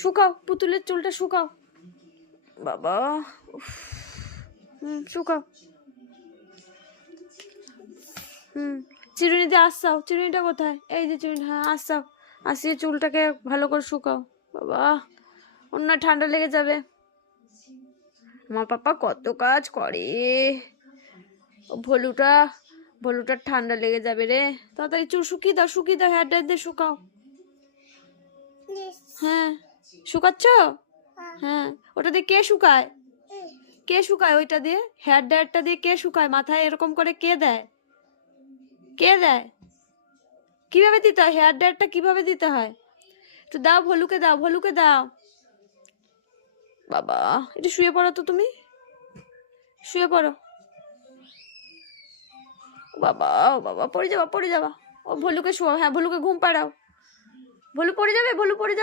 শুকাও, পুতুলের চুলটা শুকাও বাবা। শুকাও। চিরুনি দিয়ে আসছাও। চিরুনিটা কোথায়? এই যে চিরুনি। হ্যাঁ, আসছাও। আসিয়ে চুলটাকে ভালো করে শুকাও বাবা, অন্য ঠান্ডা লেগে যাবে। আমার পাপা কত কাজ করে। ভলুটার ঠান্ডা লেগে যাবে রে। তাড়াতাড়ি চুল শুকিয়ে দাও, শুকিয়ে দাও, হেয়ার ড্রায়ার দিয়ে শুকাও। হ্যাঁ, শুকাচ্ছ? হ্যাঁ, ওটা দিয়ে কে শুকায়? কে শুকায় ওইটা দিয়ে? হেয়ার ড্রায়ারটা দিয়ে কে শুকায়? মাথায় এরকম করে কে দেয়? কে দেয়? কিভাবে দিতে হয় হেয়ার ড্রায়ারটা? কিভাবে দিতে হয়? একটু দাও, ভলুকে দাও, ভলুকে দাও বাবা। একটু শুয়ে পড়ো তো, তুমি শুয়ে পড়ো বাবা। ও বাবা, পড়ে যাবা, পড়ে যাবা। ও ভলুকে শোয়াও। হ্যাঁ, ভলুকে ঘুম পাড়াও। ভলু পড়ে যাবে, ভলু পড়ে যাবে।